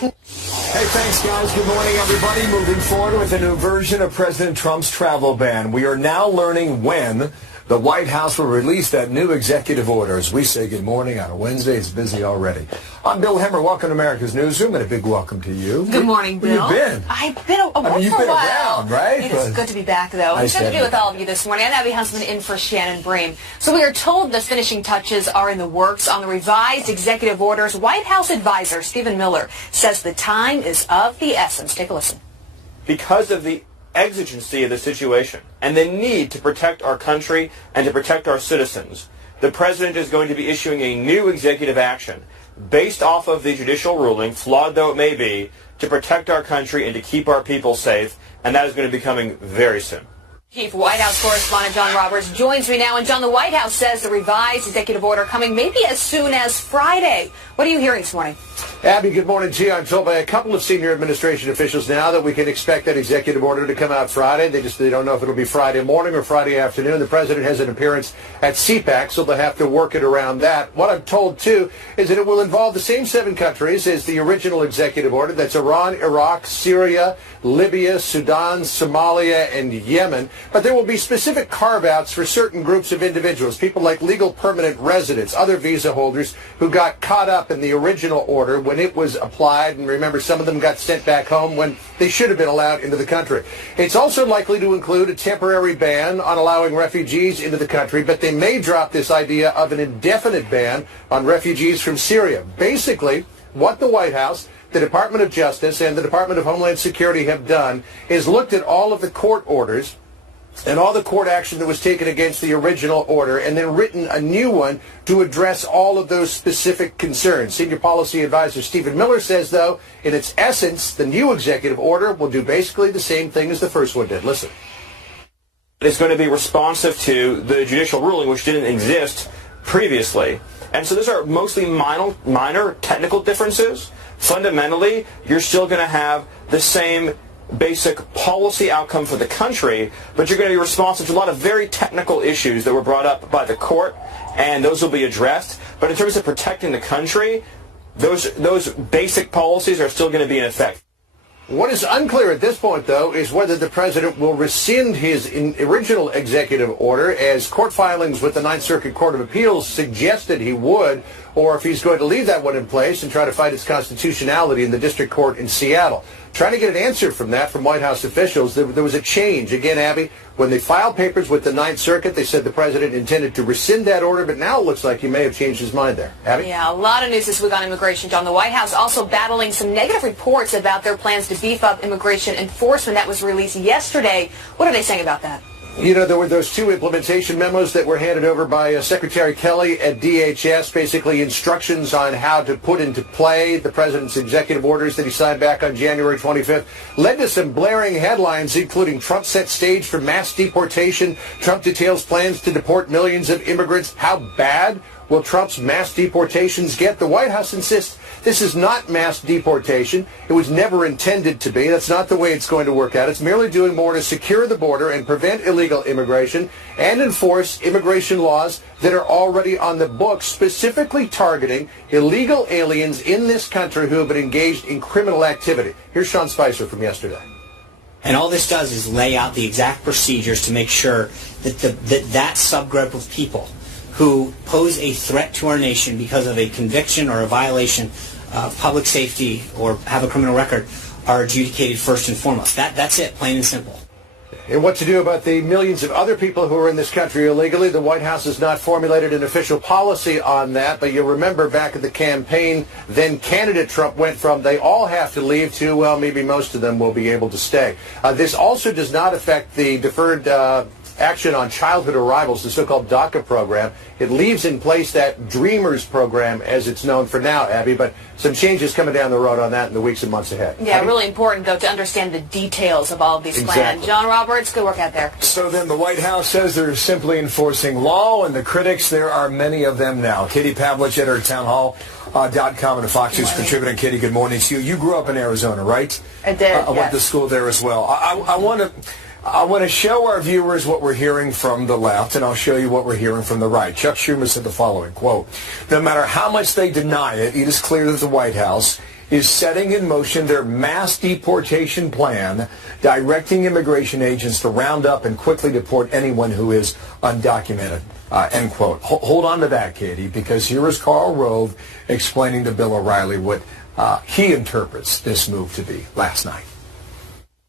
Hey, thanks, guys. Good morning, everybody. Moving forward with a new version of President Trump's travel ban. We are now learning when the White House will release that new executive order. As we say good morning on a Wednesday, it's busy already. I'm Bill Hemmer. Welcome to America's Newsroom, and a big welcome to you. Good morning, Bill. Where you been? I've been you've been around, right? It is good to be back, though. It's good to be with all of you this morning. I'm Abby Huntsman in for Shannon Bream. So we are told the finishing touches are in the works on the revised executive orders. White House advisor Stephen Miller says the time is of the essence. Take a listen. Because of the exigency of the situation and the need to protect our country and to protect our citizens, the president is going to be issuing a new executive action based off of the judicial ruling, flawed though it may be, to protect our country and to keep our people safe, and that is going to be coming very soon. Chief White House correspondent John Roberts joins me now. And John, the White House says the revised executive order coming maybe as soon as Friday. What are you hearing this morning? Abby, good morning to you. I'm told by a couple of senior administration officials now that we can expect that executive order to come out Friday. They don't know if it'll be Friday morning or Friday afternoon. The president has an appearance at CPAC, so they'll have to work it around that. What I'm told, too, is that it will involve the same 7 countries as the original executive order. That's Iran, Iraq, Syria, Libya, Sudan, Somalia, and Yemen. But there will be specific carve-outs for certain groups of individuals, people like legal permanent residents, other visa holders who got caught up in the original order when it was applied. And remember, some of them got sent back home when they should have been allowed into the country. It's also likely to include a temporary ban on allowing refugees into the country, but they may drop this idea of an indefinite ban on refugees from Syria. Basically, what the White House, the Department of Justice, and the Department of Homeland Security have done is looked at all of the court orders and all the court action that was taken against the original order, and then written a new one to address all of those specific concerns. Senior policy advisor Stephen Miller says, though, in its essence, the new executive order will do basically the same thing as the first one did. Listen. It's going to be responsive to the judicial ruling, which didn't exist previously. And so those are mostly minor technical differences. Fundamentally, you're still going to have the same basic policy outcome for the country, but you're going to be responsive to a lot of very technical issues that were brought up by the court, and those will be addressed. But in terms of protecting the country, those basic policies are still going to be in effect. What is unclear at this point, though, is whether the president will rescind his original executive order, as court filings with the Ninth Circuit Court of Appeals suggested he would, or if he's going to leave that one in place and try to fight its constitutionality in the district court in Seattle. Trying to get an answer from that from White House officials. There was a change. Again, Abby, when they filed papers with the Ninth Circuit, they said the president intended to rescind that order, but now it looks like he may have changed his mind there. Abby? Yeah, a lot of news this week on immigration, John. The White House also battling some negative reports about their plans to beef up immigration enforcement. That was released yesterday. What are they saying about that? You know, there were those 2 implementation memos that were handed over by Secretary Kelly at DHS, basically instructions on how to put into play the president's executive orders that he signed back on January 25th, led to some blaring headlines, including Trump sets stage for mass deportation, Trump details plans to deport millions of immigrants. How bad will Trump's mass deportations get? The White House insists this is not mass deportation. It was never intended to be. That's not the way it's going to work out. It's merely doing more to secure the border and prevent illegal immigration and enforce immigration laws that are already on the books, specifically targeting illegal aliens in this country who have been engaged in criminal activity. Here's Sean Spicer from yesterday. And all this does is lay out the exact procedures to make sure that that subgroup of people who pose a threat to our nation because of a conviction or a violation of public safety or have a criminal record are adjudicated first and foremost. That's it, plain and simple. And what to do about the millions of other people who are in this country illegally? The White House has not formulated an official policy on that, but you'll remember back at the campaign, then candidate Trump went from they all have to leave to, well, maybe most of them will be able to stay. This also does not affect the deferred action on childhood arrivals, the so-called DACA program. It leaves in place that Dreamers program as it's known for now, Abby, but some changes coming down the road on that in the weeks and months ahead. Yeah, Abby? Really important, though, to understand the details of all of these plans. John Roberts, good work out there. So then the White House says they're simply enforcing law, and the critics, there are many of them now. Katie Pavlich, editor at townhall.com and a Fox News contributor. Katie, good morning to you. You grew up in Arizona, right? I did, I went to school there as well. I want to show our viewers what we're hearing from the left, and I'll show you what we're hearing from the right. Chuck Schumer said the following, quote, "No matter how much they deny it, it is clear that the White House is setting in motion their mass deportation plan, directing immigration agents to round up and quickly deport anyone who is undocumented. End quote. Hold on to that, Katie, because here is Karl Rove explaining to Bill O'Reilly what he interprets this move to be last night.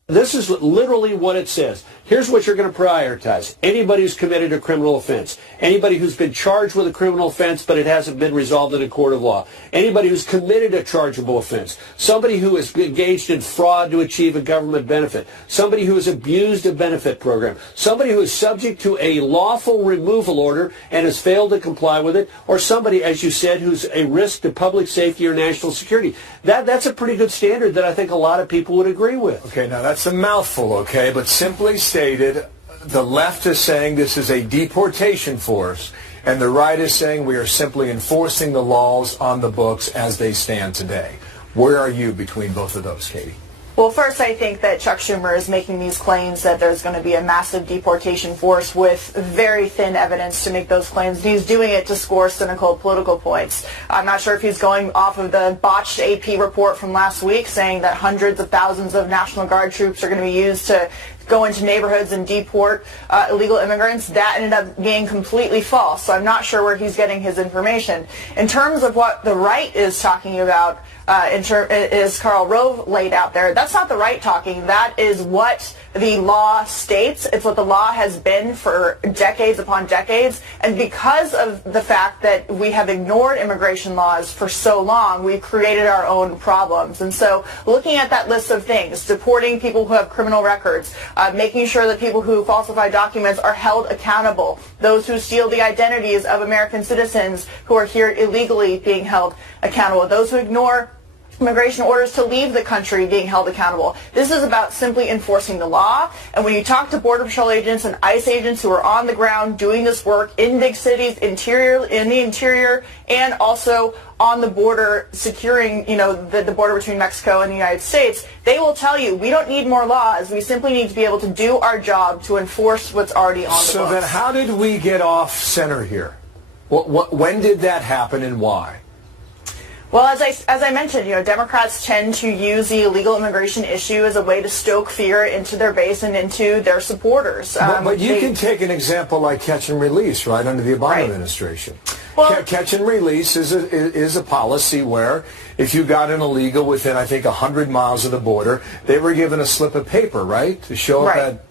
This is literally what it says. Here's what you're going to prioritize. Anybody who's committed a criminal offense. Anybody who's been charged with a criminal offense, but it hasn't been resolved in a court of law. Anybody who's committed a chargeable offense. Somebody who is engaged in fraud to achieve a government benefit. Somebody who has abused a benefit program. Somebody who is subject to a lawful removal order and has failed to comply with it. Or somebody, as you said, who's a risk to public safety or national security. That's a pretty good standard that I think a lot of people would agree with. Okay, now that's a mouthful, okay, but simply stated, the left is saying this is a deportation force, and the right is saying we are simply enforcing the laws on the books as they stand today. Where are you between both of those, Katie? Well, first, I think that Chuck Schumer is making these claims that there's going to be a massive deportation force with very thin evidence to make those claims. He's doing it to score cynical political points. I'm not sure if he's going off of the botched AP report from last week saying that hundreds of thousands of National Guard troops are going to be used to go into neighborhoods and deport illegal immigrants. That ended up being completely false. So I'm not sure where he's getting his information. In terms of what the right is talking about, is Karl Rove laid out there, that's not the right talking. That is what the law states. It's what the law has been for decades upon decades. And because of the fact that we have ignored immigration laws for so long, we've created our own problems. And so looking at that list of things, deporting people who have criminal records, making sure that people who falsify documents are held accountable, those who steal the identities of American citizens who are here illegally being held accountable, those who ignore immigration orders to leave the country being held accountable. This is about simply enforcing the law. And when you talk to Border Patrol agents and ICE agents who are on the ground doing this work in big cities, in the interior, and also on the border, securing, the border between Mexico and the United States, they will tell you, we don't need more laws. We simply need to be able to do our job to enforce what's already on the books. So then how did we get off center here? When did that happen and why? Well, as I mentioned, Democrats tend to use the illegal immigration issue as a way to stoke fear into their base and into their supporters. But you can take an example like catch and release, right, under the Obama administration. Well, catch and release is a policy where if you got an illegal within, I think, 100 miles of the border, they were given a slip of paper, right, to show up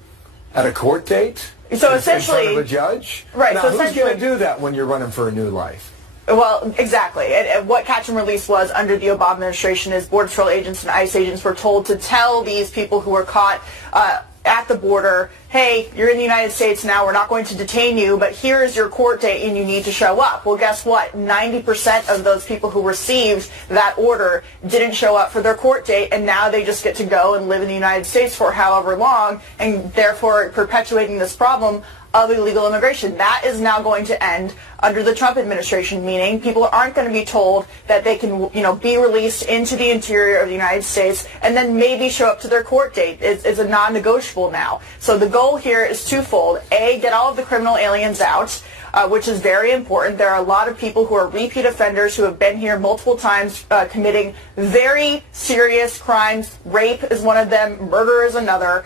at a court date? So essentially, in front of a judge? Right. Now, so who's going to do that when you're running for a new life? Well, exactly. And what catch and release was under the Obama administration is Border Patrol agents and ICE agents were told to tell these people who were caught at the border, hey, you're in the United States now, we're not going to detain you, but here is your court date and you need to show up. Well, guess what? 90% of those people who received that order didn't show up for their court date, and now they just get to go and live in the United States for however long, and therefore perpetuating this problem of illegal immigration. That is now going to end under the Trump administration, meaning people aren't going to be told that they can, be released into the interior of the United States and then maybe show up to their court date. It's a non-negotiable now. So the goal here is twofold. A, get all of the criminal aliens out, which is very important. There are a lot of people who are repeat offenders who have been here multiple times committing very serious crimes. Rape is one of them. Murder is another.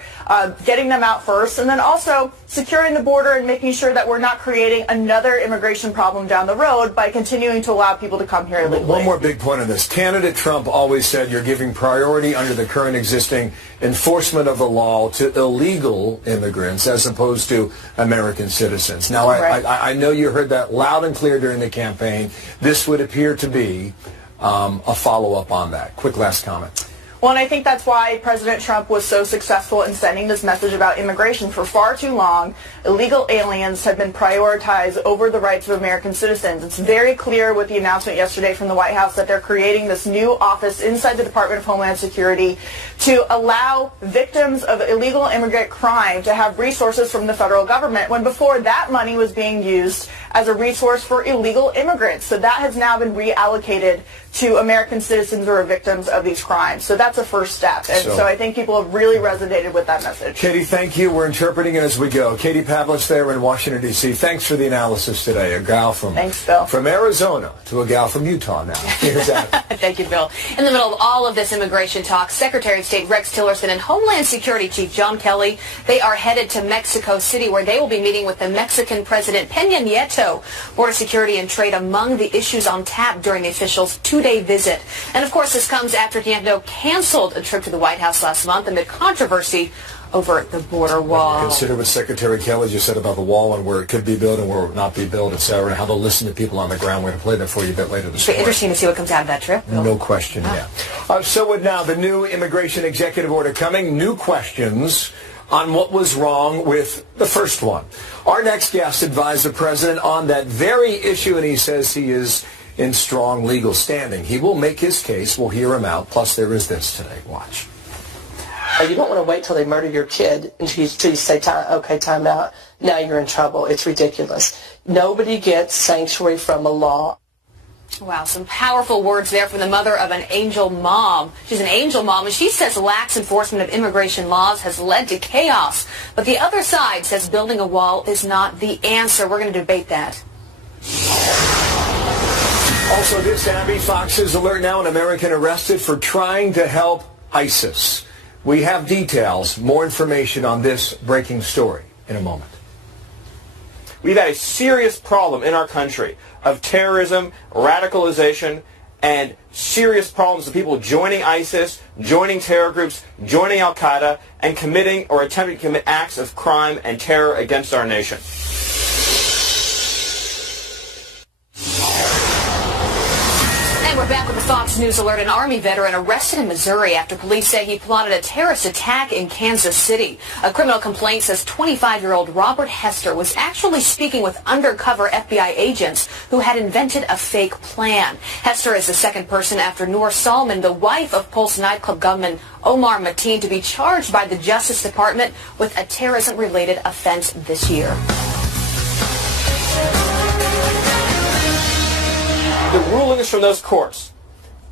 Getting them out first. And then also securing the border and making sure that we're not creating another immigration problem down the road by continuing to allow people to come here illegally. One more big point on this. Candidate Trump always said you're giving priority under the current existing enforcement of the law to illegal immigrants as opposed to American citizens. Now, I know you heard that loud and clear during the campaign. This would appear to be a follow-up on that. Quick last comment. Well, and I think that's why President Trump was so successful in sending this message about immigration. For far too long, illegal aliens have been prioritized over the rights of American citizens. It's very clear with the announcement yesterday from the White House that they're creating this new office inside the Department of Homeland Security to allow victims of illegal immigrant crime to have resources from the federal government, when before that money was being used as a resource for illegal immigrants. So that has now been reallocated to American citizens who are victims of these crimes. So that's that's a first step. And so I think people have really resonated with that message. Katie, thank you. We're interpreting it as we go. Katie Pavlich there in Washington, D.C. Thanks for the analysis today. A gal from Arizona to a gal from Utah now. Here's that. Thank you, Bill. In the middle of all of this immigration talk, Secretary of State Rex Tillerson and Homeland Security Chief John Kelly, they are headed to Mexico City, where they will be meeting with the Mexican President Peña Nieto. Border security and trade among the issues on tap during the official's two-day visit. And of course, this comes after Nieto canceled a trip to the White House last month amid controversy over the border wall. Consider what Secretary Kelly just said about the wall and where it could be built and where it would not be built, etc., and how they'll listen to people on the ground. We're going to play that for you a bit later this morning. It's interesting to see what comes out of that trip, Bill. No question, yeah. So with now the new immigration executive order coming, new questions on what was wrong with the first one. Our next guest advised the president on that very issue, and he says he is in strong legal standing. He will make his case. We'll hear him out. Plus, there is this today. Watch. You don't want to wait till they murder your kid until you say, okay, time out. Now you're in trouble. It's ridiculous. Nobody gets sanctuary from a law. Wow, some powerful words there from the mother of an angel mom. She's an angel mom, and she says lax enforcement of immigration laws has led to chaos. But the other side says building a wall is not the answer. We're going to debate that. Also, this Abby Fox's alert now: an American arrested for trying to help ISIS. We have details, more information on this breaking story in a moment. We've had a serious problem in our country of terrorism, radicalization, and serious problems of people joining ISIS, joining terror groups, joining Al-Qaeda, and committing or attempting to commit acts of crime and terror against our nation. We're back with the Fox News alert. An Army veteran arrested in Missouri after police say he plotted a terrorist attack in Kansas City. A criminal complaint says 25-year-old Robert Hester was actually speaking with undercover FBI agents who had invented a fake plan. Hester is the second person after Noor Salman, the wife of Pulse nightclub gunman Omar Mateen, to be charged by the Justice Department with a terrorism-related offense this year. The rulings from those courts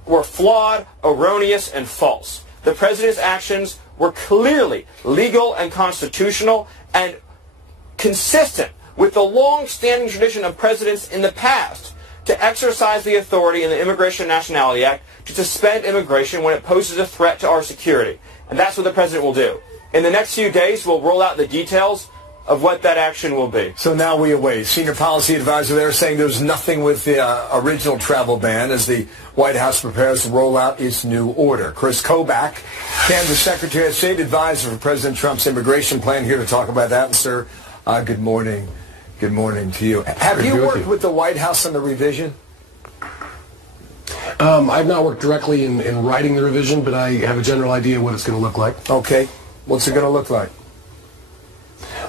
were flawed, erroneous, and false. The president's actions were clearly legal and constitutional and consistent with the long-standing tradition of presidents in the past to exercise the authority in the Immigration and Nationality Act to suspend immigration when it poses a threat to our security. And that's what the president will do. In the next few days, we'll roll out the details of what that action will be. So now we await. Senior policy advisor there saying there's nothing with the original travel ban as the White House prepares to roll out its new order. Chris Kobach, Kansas Secretary of State advisor for President Trump's immigration plan, here to talk about that. And sir, good morning. Good morning to you. Have you worked with the White House on the revision? I've not worked directly in writing the revision, but I have a general idea what it's going to look like. Okay. What's it going to look like?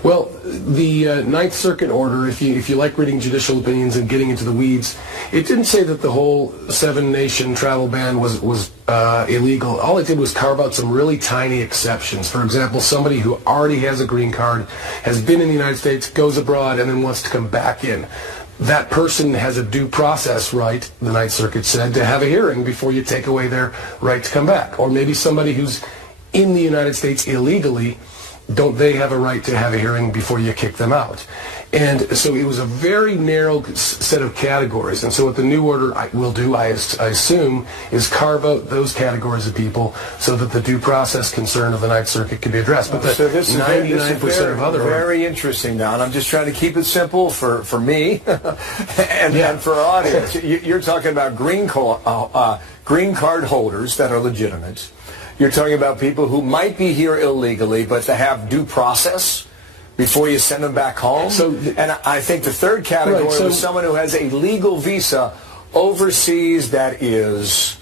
Well, the Ninth Circuit order, if you like reading judicial opinions and getting into the weeds, it didn't say that the whole seven-nation travel ban was illegal. All it did was carve out some really tiny exceptions. For example, somebody who already has a green card, has been in the United States, goes abroad, and then wants to come back in. That person has a due process right, the Ninth Circuit said, to have a hearing before you take away their right to come back. Or maybe somebody who's in the United States illegally, don't they have a right to have a hearing before you kick them out? And so it was a very narrow set of categories. And so what the new order will do, I assume, is carve out those categories of people so that the due process concern of the Ninth Circuit can be addressed. But the 99% of other... Very interesting, Don. I'm just trying to keep it simple for me and for our audience. You're talking about green card holders that are legitimate. You're talking about people who might be here illegally, but to have due process before you send them back home. And I think the third category was someone who has a legal visa overseas that is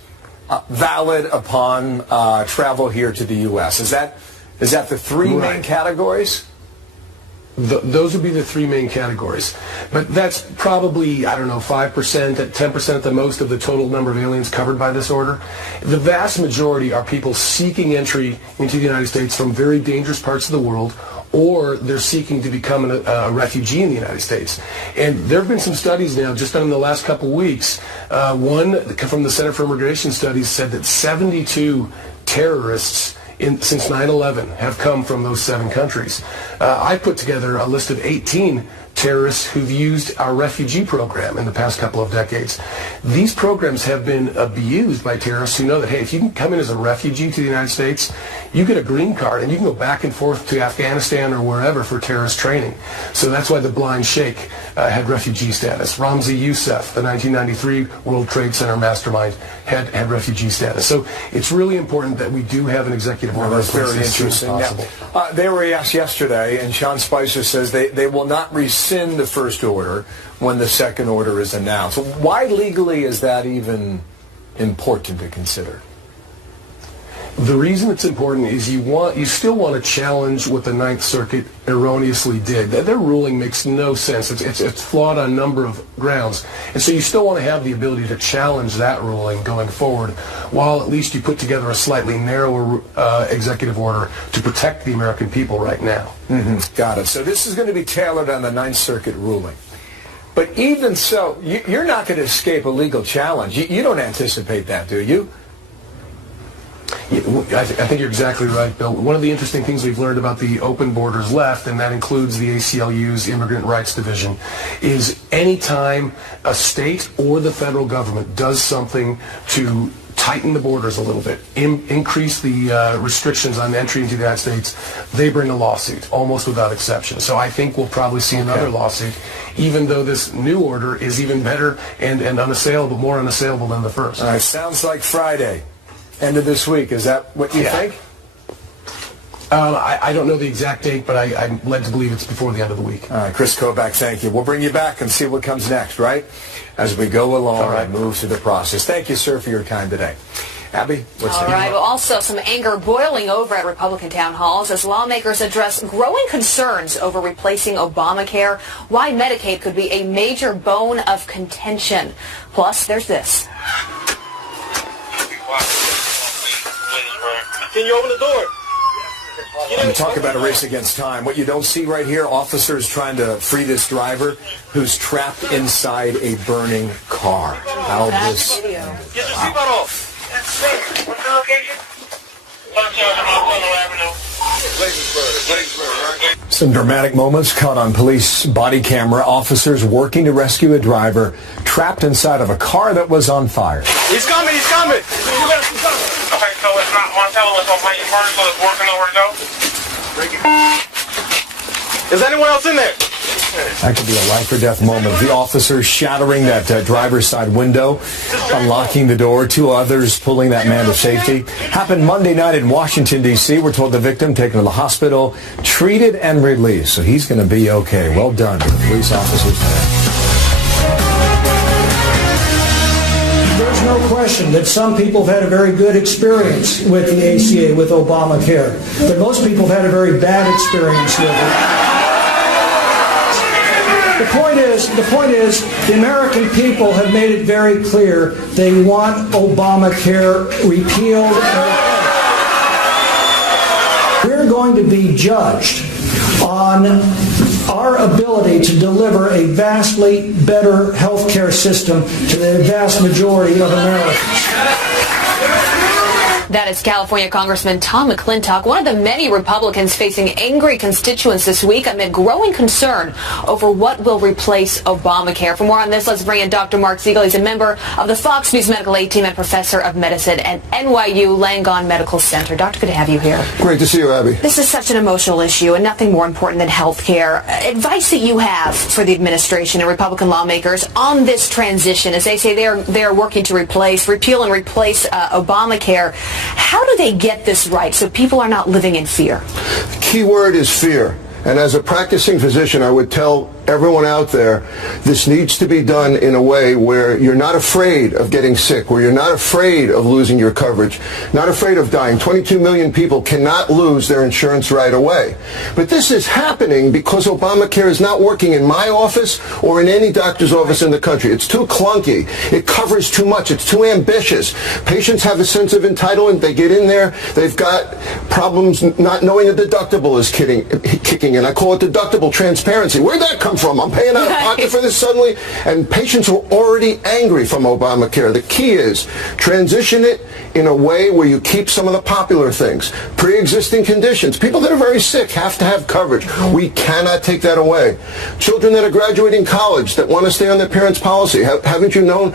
valid upon travel here to the U.S. Is that the three main categories? Those would be the three main categories. But that's probably, 5%, 10% at the most of the total number of aliens covered by this order. The vast majority are people seeking entry into the United States from very dangerous parts of the world, or they're seeking to become a refugee in the United States. And there have been some studies now, just done in the last couple of weeks. One from the Center for Immigration Studies said that 72 terrorists since 9/11 have come from those 7 countries. I put together a list of 18 terrorists who've used our refugee program in the past couple of decades. These programs have been abused by terrorists who know that, hey, if you can come in as a refugee to the United States, you get a green card and you can go back and forth to Afghanistan or wherever for terrorist training. So that's why the Blind Sheikh had refugee status. Ramzi Youssef, the 1993 World Trade Center mastermind, had refugee status. So it's really important that we do have an executive order. That's very interesting. Now, they were asked yesterday, and Sean Spicer says they will not rescind the first order when the second order is announced. Why legally is that even important to consider? The reason it's important is you still want to challenge what the Ninth Circuit erroneously did. Their ruling makes no sense. It's flawed on a number of grounds. And so you still want to have the ability to challenge that ruling going forward, while at least you put together a slightly narrower executive order to protect the American people right now. Mm-hmm. Got it. So this is going to be tailored on the Ninth Circuit ruling. But even so, you're not going to escape a legal challenge. You don't anticipate that, do you? I think you're exactly right, Bill. One of the interesting things we've learned about the Open Borders Left, and that includes the ACLU's Immigrant Rights Division, is anytime a state or the federal government does something to tighten the borders a little bit, increase the restrictions on entry into the United States, they bring a lawsuit, almost without exception. So I think we'll probably see another lawsuit, even though this new order is even better and unassailable, more unassailable than the first. All right, sounds like Friday. End of this week. Is that what you think? I don't know the exact date, but I'm led to believe it's before the end of the week. All right, Chris Kobach, thank you. We'll bring you back and see what comes next, right? As we go along and move through the process. Thank you, sir, for your time today. Abby, what's All right. Well, also some anger boiling over at Republican town halls as lawmakers address growing concerns over replacing Obamacare, why Medicaid could be a major bone of contention. Plus, there's this. Can you open the door? You talk about a race against time. What you don't see right here, officers trying to free this driver who's trapped inside a burning car. How this... Get your seatbelt off. What's the location? Some dramatic moments caught on police body camera. Officers working to rescue a driver trapped inside of a car that was on fire. He's coming, he's coming. Okay, so it's not one tell us on my burn, so it's working nowhere to go. Is anyone else in there? That could be a life or death moment. The officers shattering that driver's side window, unlocking the door. 2 others pulling that man to safety. Happened Monday night in Washington, D.C. We're told the victim taken to the hospital, treated and released. So he's going to be okay. Well done to the police officers there. There's no question that some people have had a very good experience with the ACA, with Obamacare. But most people have had a very bad experience with it. The point is, the American people have made it very clear they want Obamacare repealed. We're going to be judged on our ability to deliver a vastly better health care system to the vast majority of Americans. That is California Congressman Tom McClintock, one of the many Republicans facing angry constituents this week amid growing concern over what will replace Obamacare. For more on this, let's bring in Dr. Mark Siegel. He's a member of the Fox News Medical Aid Team and professor of medicine at NYU Langone Medical Center. Doctor, good to have you here. Great to see you, Abby. This is such an emotional issue and nothing more important than health care. Advice that you have for the administration and Republican lawmakers on this transition, as they say they are working to repeal and replace Obamacare. How do they get this right so people are not living in fear? The key word is fear. And as a practicing physician, I would tell everyone out there, this needs to be done in a way where you're not afraid of getting sick, where you're not afraid of losing your coverage, not afraid of dying. 22 million people cannot lose their insurance right away. But this is happening because Obamacare is not working in my office or in any doctor's office in the country. It's too clunky. It covers too much. It's too ambitious. Patients have a sense of entitlement. They get in there. They've got problems not knowing a deductible is kicking in. I call it deductible transparency. Where'd that come come from? I'm paying out of pocket for this suddenly, and patients were already angry from Obamacare. The key is transition it in a way where you keep some of the popular things. Pre-existing conditions. People that are very sick have to have coverage. We cannot take that away. Children that are graduating college that want to stay on their parents' policy. Haven't you known,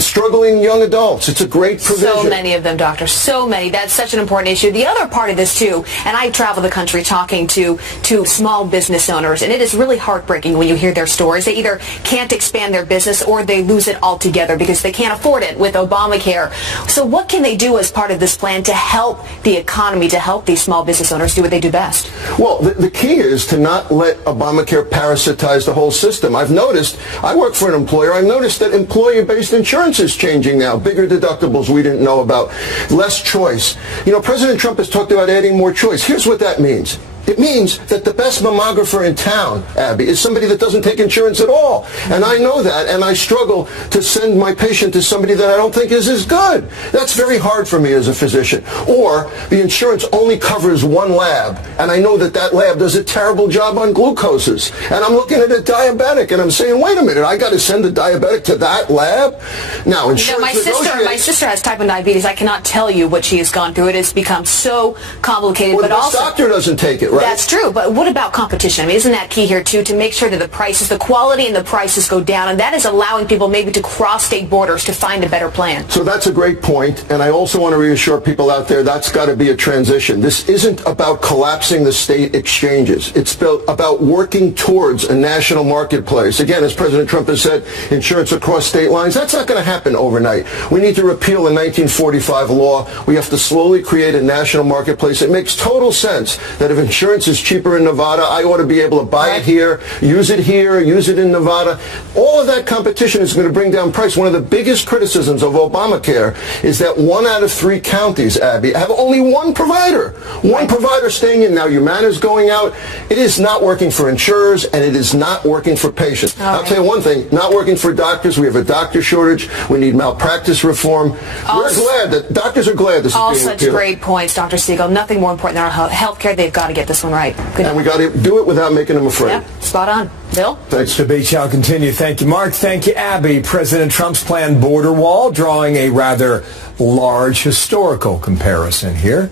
struggling young adults? It's a great provision. So many of them, doctor. So many. That's such an important issue. The other part of this, too, and I travel the country talking to small business owners, and it is really heartbreaking when you hear their stories. They either can't expand their business or they lose it altogether because they can't afford it with Obamacare. So what can they do as part of this plan to help the economy, to help these small business owners do what they do best? Well, the key is to not let Obamacare parasitize the whole system. I've noticed, I work for an employer, I've noticed that employer-based insurance is changing now. Bigger deductibles we didn't know about. Less choice. President Trump has talked about adding more choice. Here's what that means. It means that the best mammographer in town, Abby, is somebody that doesn't take insurance at all. And I know that, and I struggle to send my patient to somebody that I don't think is as good. That's very hard for me as a physician. Or the insurance only covers one lab, and I know that that lab does a terrible job on glucoses. And I'm looking at a diabetic, and I'm saying, wait a minute, I got to send the diabetic to that lab? Now, insurance my sister has type 1 diabetes. I cannot tell you what she has gone through. It has become so complicated. Well, but the also, doctor doesn't take it. Right? That's true, but what about competition? I mean, isn't that key here, too, to make sure that the quality and the prices go down, and that is allowing people maybe to cross state borders to find a better plan? So that's a great point, and I also want to reassure people out there that's got to be a transition. This isn't about collapsing the state exchanges. It's about working towards a national marketplace. Again, as President Trump has said, insurance across state lines, that's not going to happen overnight. We need to repeal the 1945 law. We have to slowly create a national marketplace. It makes total sense that if insurance is cheaper in Nevada, I ought to be able to buy it here, use it in Nevada. All of that competition is going to bring down price. One of the biggest criticisms of Obamacare is that 1 out of 3 counties, Abby, have only one provider. One provider staying in. Now, Humana is going out. It is not working for insurers, and it is not working for patients. Okay. I'll tell you one thing, not working for doctors. We have a doctor shortage. We need malpractice reform. We're glad that doctors are glad this is being repealed. All such great points, Dr. Siegel. Nothing more important than our health care. They've got to get this one right. Good. And we got to do it without making them afraid. Yeah, spot on. Bill? Thanks. Debate shall continue. Thank you, Mark. Thank you, Abby. President Trump's planned border wall, drawing a rather large historical comparison here.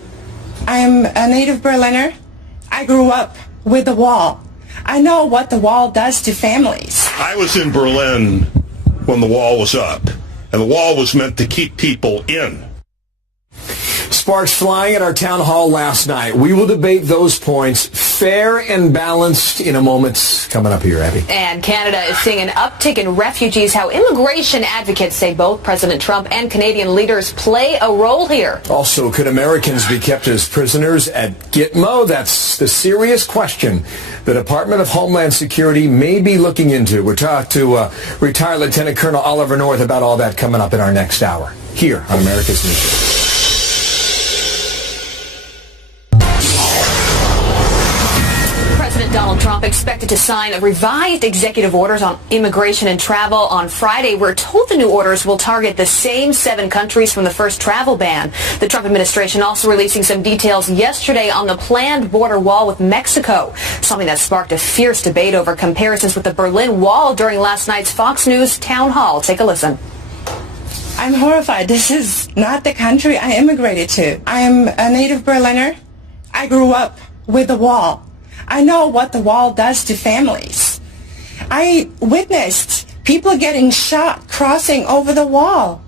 I'm a native Berliner. I grew up with the wall. I know what the wall does to families. I was in Berlin when the wall was up, and the wall was meant to keep people in. Sparks flying at our town hall last night. We will debate those points, fair and balanced, in a moment. Coming up here, Abby. And Canada is seeing an uptick in refugees. How immigration advocates say both President Trump and Canadian leaders play a role here. Also, could Americans be kept as prisoners at Gitmo? That's the serious question the Department of Homeland Security may be looking into. We'll talk to retired Lieutenant Colonel Oliver North about all that coming up in our next hour here on America's News. Donald Trump expected to sign revised executive orders on immigration and travel on Friday. We're told the new orders will target the same 7 countries from the first travel ban. The Trump administration also releasing some details yesterday on the planned border wall with Mexico, something that sparked a fierce debate over comparisons with the Berlin Wall during last night's Fox News town hall. Take a listen. I'm horrified. This is not the country I immigrated to. I am a native Berliner. I grew up with the wall. I know what the wall does to families. I witnessed people getting shot crossing over the wall.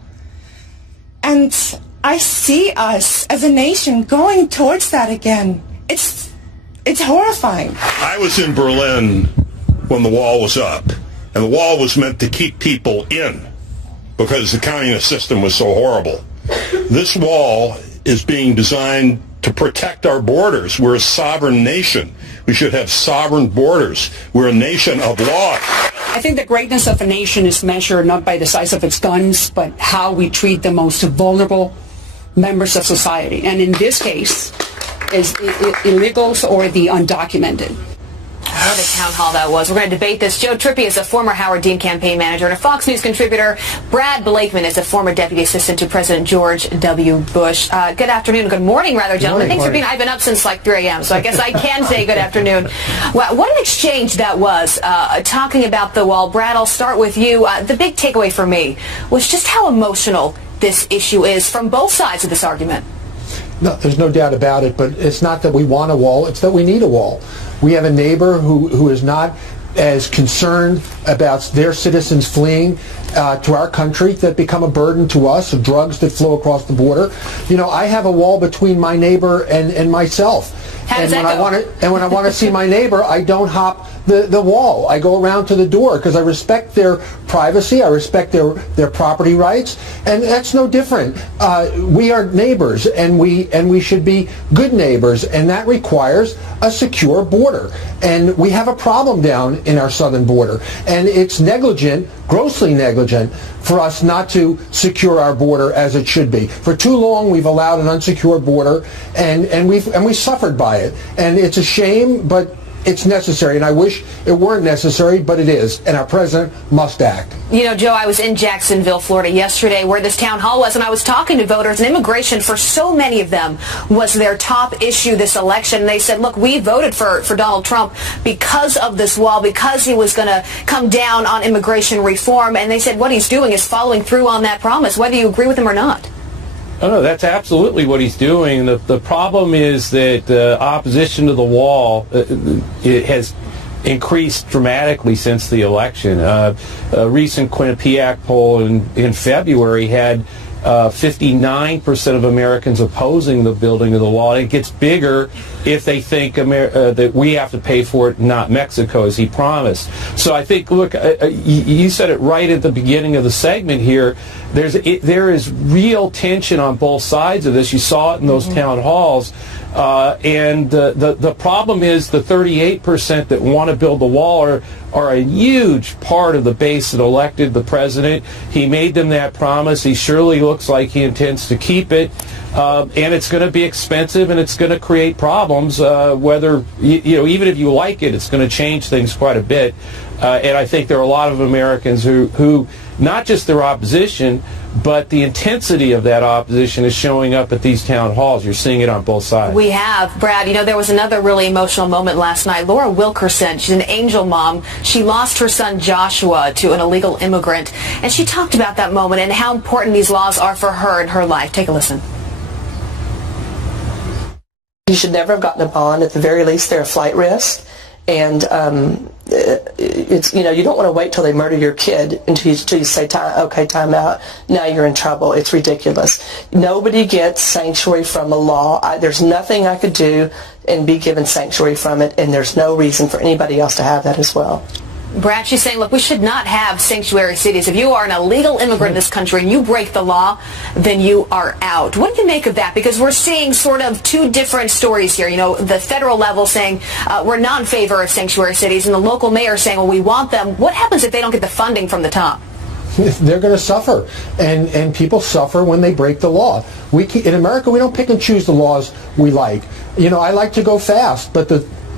And I see us as a nation going towards that again. It's horrifying. I was in Berlin when the wall was up, and the wall was meant to keep people in because the communist system was so horrible. This wall is being designed to protect our borders. We're a sovereign nation. We should have sovereign borders. We're a nation of law. I think the greatness of a nation is measured not by the size of its guns, but how we treat the most vulnerable members of society. And in this case, is illegals or the undocumented. What a town hall that was. We're going to debate this. Joe Trippi is a former Howard Dean campaign manager and a Fox News contributor. Brad Blakeman is a former deputy assistant to President George W. Bush. Good afternoon. Good morning, rather, gentlemen. Thanks for being. I've been up since like 3 a.m., so I guess I can say good afternoon. Well, what an exchange that was, talking about the wall. Brad, I'll start with you. The big takeaway for me was just how emotional this issue is from both sides of this argument. No, there's no doubt about it, but it's not that we want a wall, it's that we need a wall. We have a neighbor who is not as concerned about their citizens fleeing to our country that become a burden to us, of drugs that flow across the border. You know, I have a wall between my neighbor and myself. How does that go? When I want to see my neighbor, I don't hop the wall. I go around to the door because I respect their privacy. I respect their property rights, and that's no different. We are neighbors, and we should be good neighbors, and that requires a secure border. And we have a problem down in our southern border, and it's negligent, grossly negligent, for us not to secure our border as it should be. For too long, we've allowed an unsecured border, and we've suffered by it. And it's a shame, but it's necessary, and I wish it weren't necessary, but it is, and our president must act. You know, Joe, I was in Jacksonville, Florida yesterday where this town hall was, and I was talking to voters, and immigration for so many of them was their top issue this election. And they said, look, we voted for Donald Trump because of this wall, because he was going to come down on immigration reform. And they said what he's doing is following through on that promise, whether you agree with him or not. Oh, no, that's absolutely what he's doing. The problem is that opposition to the wall it has increased dramatically since the election. A recent Quinnipiac poll in February had 59% of Americans opposing the building of the wall. And it gets bigger if they think that we have to pay for it, not Mexico, as he promised. So I think, look, you said it right at the beginning of the segment here. There is real tension on both sides of this. You saw it in those town halls. And the problem is the 38% that want to build the wall are a huge part of the base that elected the president. He made them that promise. He surely looks like he intends to keep it. And it's going to be expensive, and it's going to create problems. Whether, even if you like it, it's going to change things quite a bit. And I think there are a lot of Americans who not just their opposition, but the intensity of that opposition is showing up at these town halls. You're seeing it on both sides. We have. Brad, there was another really emotional moment last night. Laura Wilkerson, she's an angel mom. She lost her son Joshua to an illegal immigrant. And she talked about that moment and how important these laws are for her and her life. Take a listen. You should never have gotten a bond. At the very least, they're a flight risk. And it's you don't want to wait till they murder your kid until you say, okay, time out. Now you're in trouble. It's ridiculous. Nobody gets sanctuary from a law. There's nothing I could do and be given sanctuary from it, and there's no reason for anybody else to have that as well. Brad, she's saying, look, we should not have sanctuary cities. If you are an illegal immigrant in this country and you break the law, then you are out. What do you make of that? Because we're seeing sort of two different stories here. The federal level saying we're not in favor of sanctuary cities, and the local mayor saying, well, we want them. What happens if they don't get the funding from the top? They're going to suffer, and people suffer when they break the law. In America, we don't pick and choose the laws we like. I like to go fast, but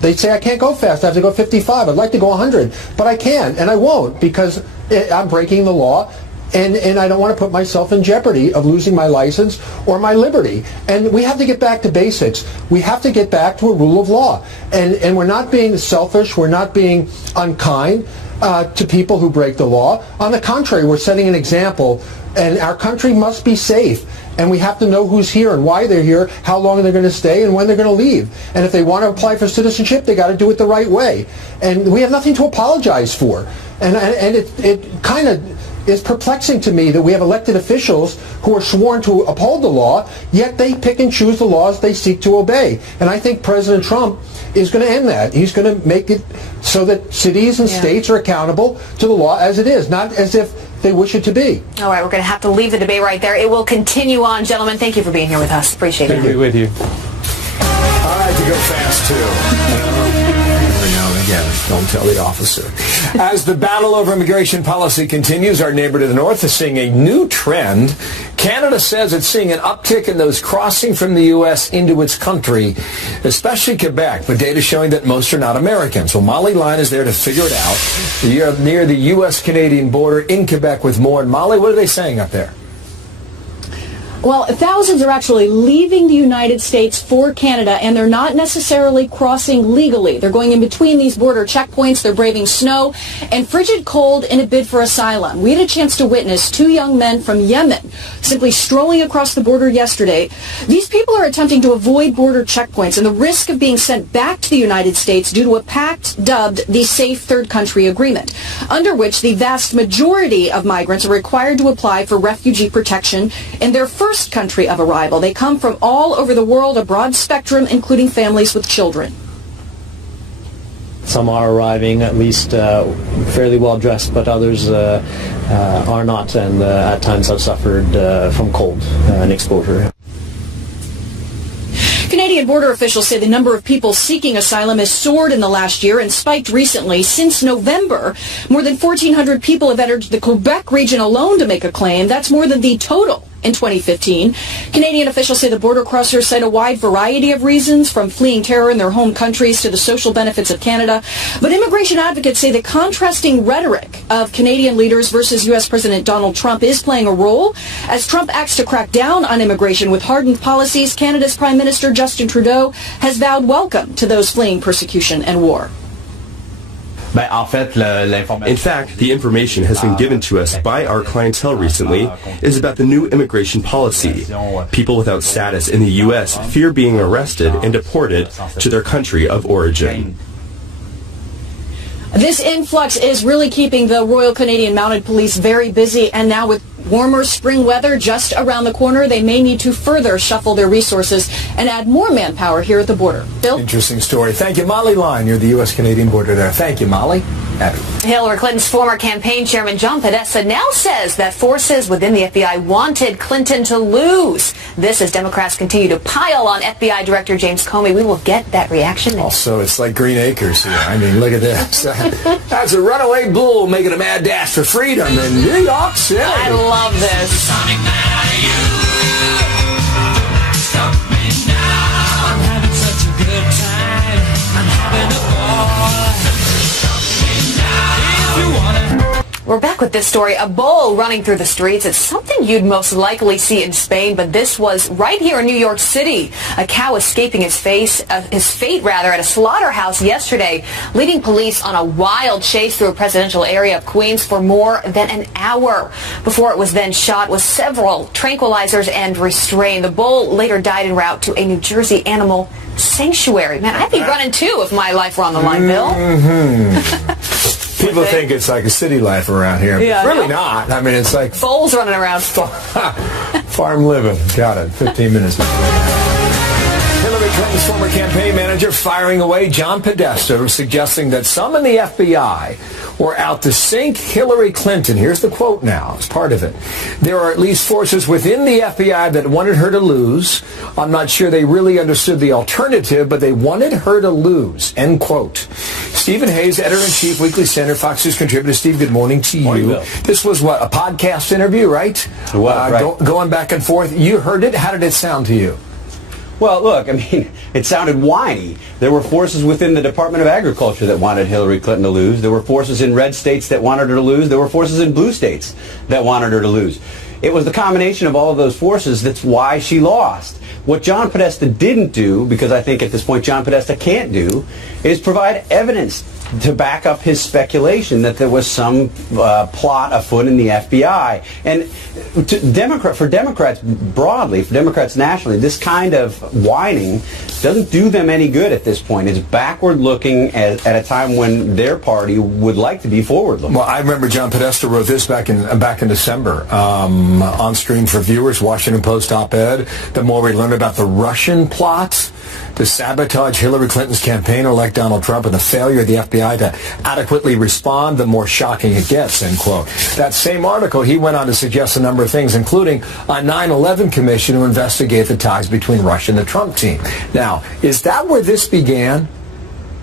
they say I can't go fast. I have to go 55. I'd like to go 100, but I can't, and I won't because I'm breaking the law, and I don't want to put myself in jeopardy of losing my license or my liberty. And we have to get back to basics. We have to get back to a rule of law, and we're not being selfish. We're not being unkind to people who break the law. On the contrary, we're setting an example, and our country must be safe. And we have to know who's here and why they're here, how long they're going to stay, and when they're going to leave. And if they want to apply for citizenship, they got to do it the right way. And we have nothing to apologize for. And it kind of is perplexing to me that we have elected officials who are sworn to uphold the law, yet they pick and choose the laws they seek to obey. And I think President Trump is going to end that. He's going to make it so that cities and states are accountable to the law as it is, not as if they wish it to be. All right, we're going to have to leave the debate right there. It will continue on. Gentlemen, thank you for being here with us. Appreciate it. Good to be with you. I like to go fast, too. Every now and again. Don't tell the officer. As the battle over immigration policy continues, our neighbor to the north is seeing a new trend. Canada says it's seeing an uptick in those crossing from the U.S. into its country, especially Quebec, but data showing that most are not Americans. Well, Molly Line is there to figure it out. You're near the U.S.-Canadian border in Quebec with more. And Molly, what are they saying up there? Well, thousands are actually leaving the United States for Canada, and they're not necessarily crossing legally. They're going in between these border checkpoints. They're braving snow and frigid cold in a bid for asylum. We had a chance to witness two young men from Yemen simply strolling across the border yesterday. These people are attempting to avoid border checkpoints and the risk of being sent back to the United States due to a pact dubbed the Safe Third Country Agreement, under which the vast majority of migrants are required to apply for refugee protection in their first country of arrival. They come from all over the world, a broad spectrum, including families with children. Some are arriving at least fairly well dressed, but others are not, and at times have suffered from cold and exposure. Canadian border officials say the number of people seeking asylum has soared in the last year and spiked recently. Since November, more than 1,400 people have entered the Quebec region alone to make a claim. That's more than the total in 2015. Canadian officials say the border crossers cite a wide variety of reasons, from fleeing terror in their home countries to the social benefits of Canada. But immigration advocates say the contrasting rhetoric of Canadian leaders versus U.S. President Donald Trump is playing a role. As Trump acts to crack down on immigration with hardened policies, Canada's Prime Minister Justin Trudeau has vowed welcome to those fleeing persecution and war. In fact, the information has been given to us by our clientele recently is about the new immigration policy. People without status in the U.S. fear being arrested and deported to their country of origin. This influx is really keeping the Royal Canadian Mounted Police very busy, and now with warmer spring weather just around the corner, they may need to further shuffle their resources and add more manpower here at the border. Bill? Interesting story. Thank you, Molly Line. You're the U.S.-Canadian border there. Thank you, Molly. Abby. Hillary Clinton's former campaign chairman John Podesta now says that forces within the FBI wanted Clinton to lose. This as Democrats continue to pile on FBI Director James Comey. We will get that reaction next. Also, it's like Green Acres here. I mean, look at this. That's a runaway bull making a mad dash for freedom in New York City. I love this. I'm having such a good time. I'm having a ball. We're back with this story. A bull running through the streets. It's something you'd most likely see in Spain, but this was right here in New York City. A cow escaping his fate at a slaughterhouse yesterday, leading police on a wild chase through a presidential area of Queens for more than an hour before it was then shot with several tranquilizers and restrained. The bull later died en route to a New Jersey animal sanctuary. Man, I'd be running too if my life were on the line, Bill. People think it's like a city life around here. But it's really not. I mean, it's like bulls running around. Farm living. Got it. 15 minutes. Hillary Clinton's former campaign manager firing away John Podesta, suggesting that some in the FBI were out to sink Hillary Clinton. Here's the quote now. It's part of it. There are at least forces within the FBI that wanted her to lose. I'm not sure they really understood the alternative, but they wanted her to lose. End quote. Stephen Hayes, editor-in-chief, Weekly Standard, Fox News contributor. Steve, good morning to you. Morning, Bill. This was what, a podcast interview, right? It was, right. Going back and forth. You heard it. How did it sound to you? Well, look, I mean, it sounded whiny. There were forces within the Department of Agriculture that wanted Hillary Clinton to lose. There were forces in red states that wanted her to lose. There were forces in blue states that wanted her to lose. It was the combination of all of those forces that's why she lost. What John Podesta didn't do, because I think at this point John Podesta can't do, is provide evidence to back up his speculation that there was some plot afoot in the FBI. And for Democrats broadly, for Democrats nationally, this kind of whining doesn't do them any good at this point. It's backward-looking at a time when their party would like to be forward-looking. Well, I remember John Podesta wrote this back in December on screen for viewers, Washington Post op-ed. The more we learn about the Russian plot to sabotage Hillary Clinton's campaign or elect Donald Trump, and the failure of the FBI to adequately respond, the more shocking it gets, end quote. That same article, he went on to suggest a number of things, including a 9/11 commission to investigate the ties between Russia and the Trump team. Now, is that where this began,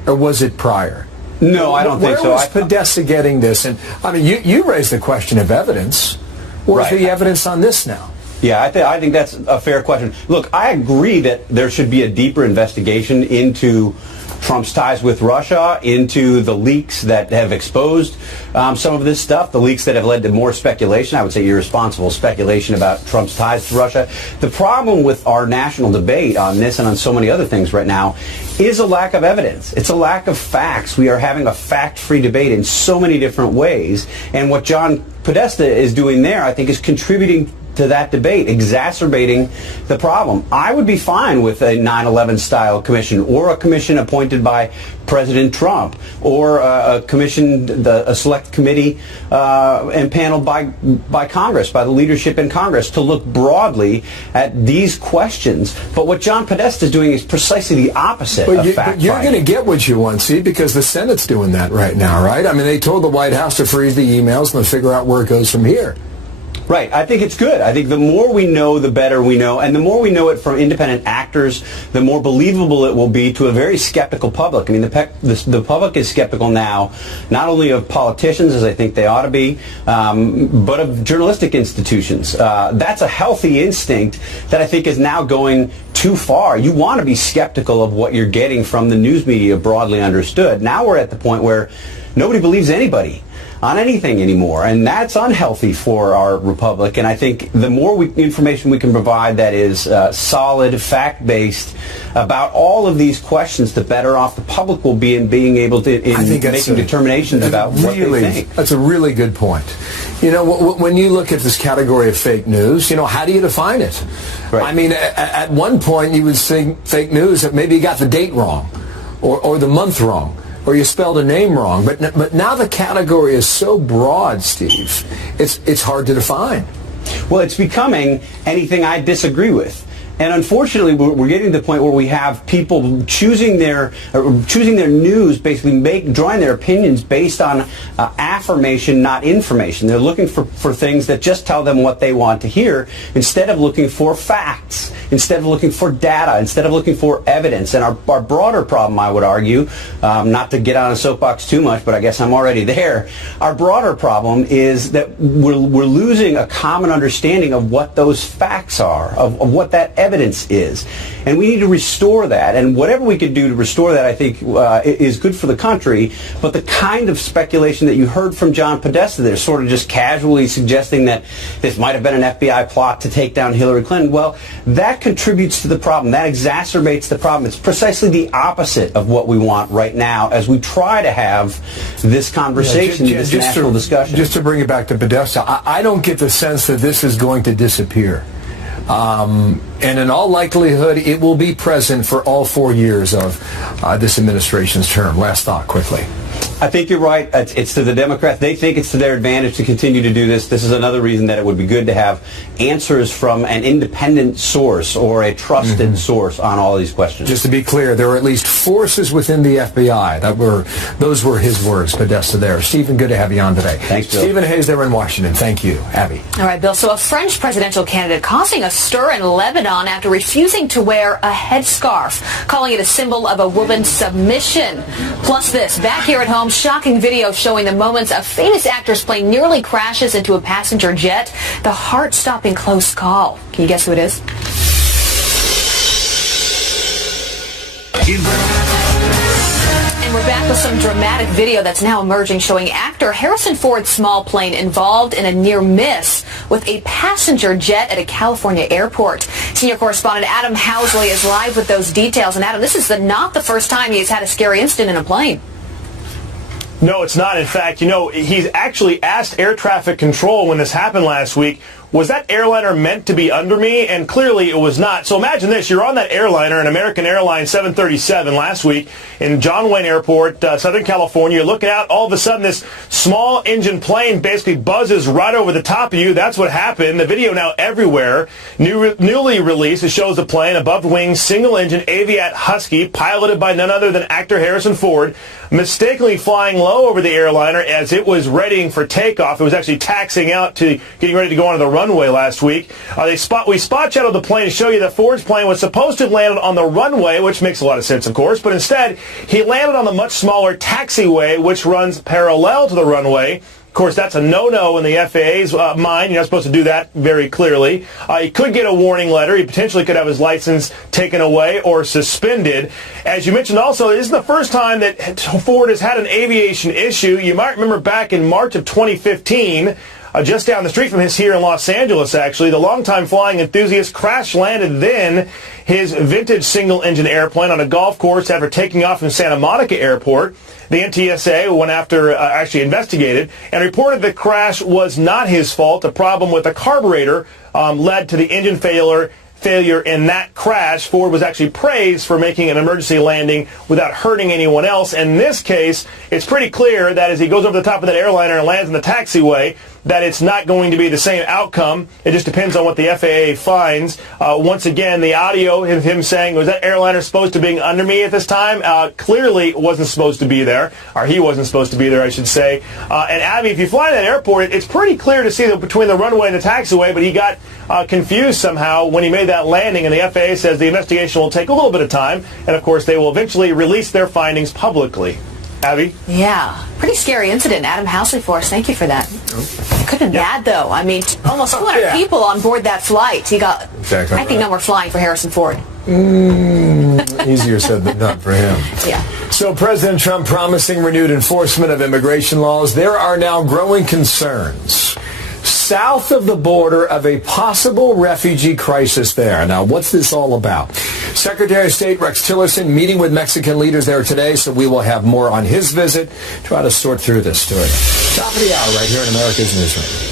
or was it prior? No, I don't think so. Where was Podesta getting this? And I mean, you raised the question of evidence. Where's the evidence on this now? Yeah, I think that's a fair question. Look, I agree that there should be a deeper investigation into Trump's ties with Russia, into the leaks that have exposed some of this stuff, the leaks that have led to more speculation, I would say irresponsible speculation about Trump's ties to Russia. The problem with our national debate on this and on so many other things right now is a lack of evidence. It's a lack of facts. We are having a fact-free debate in so many different ways. And what John Podesta is doing there, I think, is contributing to that debate, exacerbating the problem. I would be fine with a 9/11 style commission, or a commission appointed by President Trump, or a commission, a select committee impaneled by Congress, by the leadership in Congress, to look broadly at these questions. But what John Podesta is doing is precisely the opposite of fact-finding. But you're going to get what you want, see, because the Senate's doing that right now, right? I mean, they told the White House to freeze the emails and figure out where it goes from here. Right. I think it's good. I think the more we know, the better we know. And the more we know it from independent actors, the more believable it will be to a very skeptical public. I mean, the public is skeptical now, not only of politicians, as I think they ought to be, but of journalistic institutions. That's a healthy instinct that I think is now going too far. You want to be skeptical of what you're getting from the news media, broadly understood. Now we're at the point where nobody believes anybody on anything anymore, and that's unhealthy for our republic. And I think the more information we can provide that is solid, fact-based about all of these questions, the better off the public will be in being able to making determinations about what they think. That's a really good point. You know, when you look at this category of fake news, you know, how do you define it? Right. I mean, at one point you would say fake news that maybe you got the date wrong, or the month wrong, or you spelled a name wrong. But now the category is so broad, Steve, it's hard to define. Well, it's becoming anything I disagree with. And unfortunately, we're getting to the point where we have people choosing their news, basically drawing their opinions based on affirmation, not information. They're looking for things that just tell them what they want to hear, instead of looking for facts, instead of looking for data, instead of looking for evidence. And our broader problem, I would argue, not to get on a soapbox too much, but I guess I'm already there. Our broader problem is that we're losing a common understanding of what those facts are, of what that evidence is. And we need to restore that. And whatever we can do to restore that, I think, is good for the country. But the kind of speculation that you heard from John Podesta there, sort of just casually suggesting that this might have been an FBI plot to take down Hillary Clinton, well, that contributes to the problem. That exacerbates the problem. It's precisely the opposite of what we want right now as we try to have this conversation, this national discussion. Just to bring it back to Podesta, I don't get the sense that this is going to disappear. And in all likelihood, it will be present for all 4 years of this administration's term. Last thought, quickly. I think you're right. It's to the Democrats. They think it's to their advantage to continue to do this. This is another reason that it would be good to have answers from an independent source or a trusted source on all these questions. Just to be clear, there are at least forces within the FBI. Those were his words, Podesta there. Stephen, good to have you on today. Thanks, Bill. Stephen Hayes there in Washington. Thank you. Abby. All right, Bill. So a French presidential candidate causing a stir in Lebanon after refusing to wear a headscarf, calling it a symbol of a woman's submission. Plus this, back here at home, shocking video showing the moments a famous actor's plane nearly crashes into a passenger jet. The heart-stopping close call. Can you guess who it is? And we're back with some dramatic video that's now emerging showing actor Harrison Ford's small plane involved in a near miss with a passenger jet at a California airport. Senior correspondent Adam Housley is live with those details. And Adam, this is not the first time he's had a scary incident in a plane. No, it's not. In fact, you know, he's actually asked air traffic control when this happened last week, was that airliner meant to be under me? And clearly it was not. So imagine this. You're on that airliner, an American Airlines 737 last week in John Wayne Airport, Southern California. You're looking out. All of a sudden, this small engine plane basically buzzes right over the top of you. That's what happened. The video now everywhere. Newly released. It shows the plane, above wing, single engine Aviat Husky, piloted by none other than actor Harrison Ford, mistakenly flying low over the airliner as it was readying for takeoff. It was actually taxiing out to getting ready to go onto the runway last week. We spot shadowed the plane to show you that Ford's plane was supposed to have landed on the runway, which makes a lot of sense, of course, but instead he landed on the much smaller taxiway, which runs parallel to the runway. Of course, that's a no-no in the FAA's mind. You're not supposed to do that very clearly. He could get a warning letter. He potentially could have his license taken away or suspended. As you mentioned also, it isn't the first time that Ford has had an aviation issue. You might remember back in March of 2015, just down the street from his here in Los Angeles, actually, the longtime flying enthusiast crash-landed then his vintage single-engine airplane on a golf course after taking off from Santa Monica Airport. The NTSA went after, actually investigated, and reported the crash was not his fault. A problem with the carburetor led to the engine failure in that crash. Ford was actually praised for making an emergency landing without hurting anyone else. In this case, it's pretty clear that as he goes over the top of that airliner and lands in the taxiway, that it's not going to be the same outcome. It just depends on what the FAA finds. Once again, the audio of him saying, was that airliner supposed to be under me at this time? Clearly wasn't supposed to be there, or he wasn't supposed to be there, I should say. And Abby, if you fly to that airport, it's pretty clear to see between the runway and the taxiway, but he got confused somehow when he made that landing, and the FAA says the investigation will take a little bit of time, and of course they will eventually release their findings publicly. Abby? Yeah, pretty scary incident. Adam Housley for us. Thank you for that. Could have been bad, though. I mean, almost 200 people on board that flight. He got, exactly I think no more flying for Harrison Ford. Easier said than done for him. Yeah. So President Trump promising renewed enforcement of immigration laws. There are now growing concerns south of the border of a possible refugee crisis there. Now, what's this all about? Secretary of State Rex Tillerson meeting with Mexican leaders there today, so we will have more on his visit, try to sort through this story. Top of the hour right here in America's Newsroom.